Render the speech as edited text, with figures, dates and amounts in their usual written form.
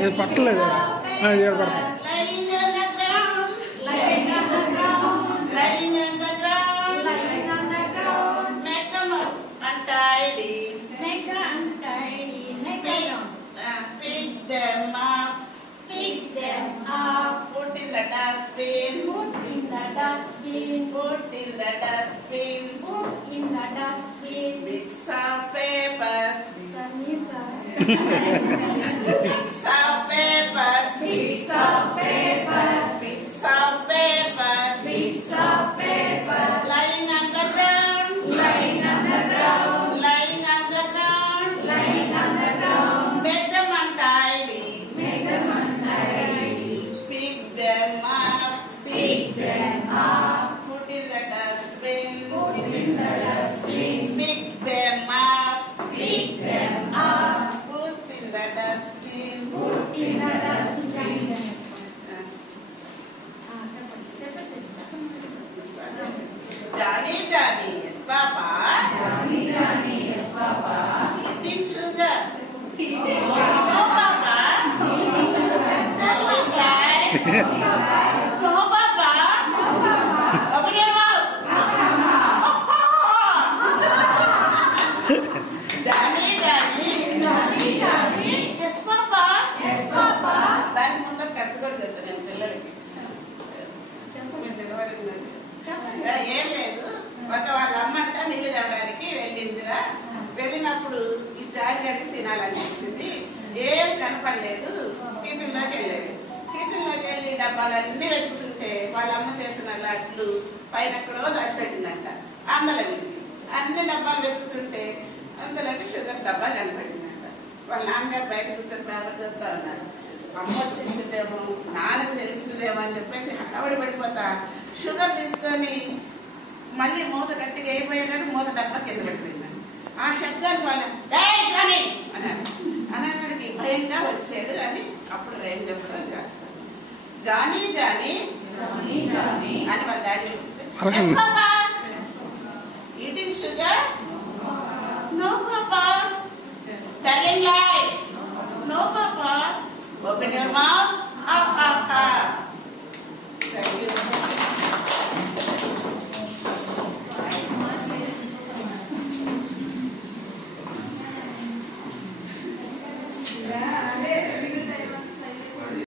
ఇది పట్టలేదు పడతా Put in the dustbin. Put in the dustbin. Put in the dustbin. Put in the dustbin. Bits of papers. Bits of papers. Bits of papers. Bits of papers. Bits of papers. Lying on the ground. Lying on the ground. Lying on the ground. Lying on the ground. Make them untidy. Make them untidy. Pick them up. Pick them up. Put in the dustbin. Put in the dustbin. Pick them up. Pick them up. Put in the dustbin. Put in the dustbin. Johnny, Johnny, yes, Papa. Johnny, Johnny, yes, Papa. Eating sugar. Eating sugar. No, Papa. Eating sugar. Telling lies. No, Papa. No, Papa. Open your mouth. Johnny, Johnny. Johnny, Johnny. Yes, Papa. Yes, Papa. దాని ముందు కత్తి కూడా చెప్తాను పిల్లలకి. ఏం లేదు, ఒక వాళ్ళ అమ్మంట నీళ్ళు తేవడానికి వెళ్ళిందిరా. వెళ్ళినప్పుడు ఈ జాలిగడికి తినాలనిపించింది. ఏం కనపడలేదు. కిచెన్ లోకి వెళ్ళాడు. కిచెన్ లోకి వెళ్ళి డబ్బాలన్నీ వెతుకుతుంటే వాళ్ళ అమ్మ చేసిన లడ్లు పైన ఎక్కడో దాచిపెట్టిందంట. అందులో అన్ని డబ్బాలు వెతుకుతుంటే అందులోకి షుగర్ డబ్బా కనపడిందంట. వాళ్ళ నాన్నగారు బయట కూర్చొని పేపర్ చెప్తా ఉన్నారు. అమ్మ వచ్చేసిందేమో, నాన్నకు తెలిసిందేమో అని చెప్పేసి హడావుడి పడిపోతా షుగర్ తీసుకొని మళ్ళీ మూత గట్టిగా అయిపోయినట్టు మూత డబ్బా కింద పడిపోయింది. ఆ శబ్దాన్ని వాళ్ళ అని అన్నాడు. అన్నడికి భయంగా వచ్చాడు అని అప్పుడు రేం చెప్పడం చేస్తాడు. జానీ జానీ అని వాళ్ళ డాడీ చూస్తే eating sugar no papa. Telling lies. No, Papa. Open your mouth. Up, up.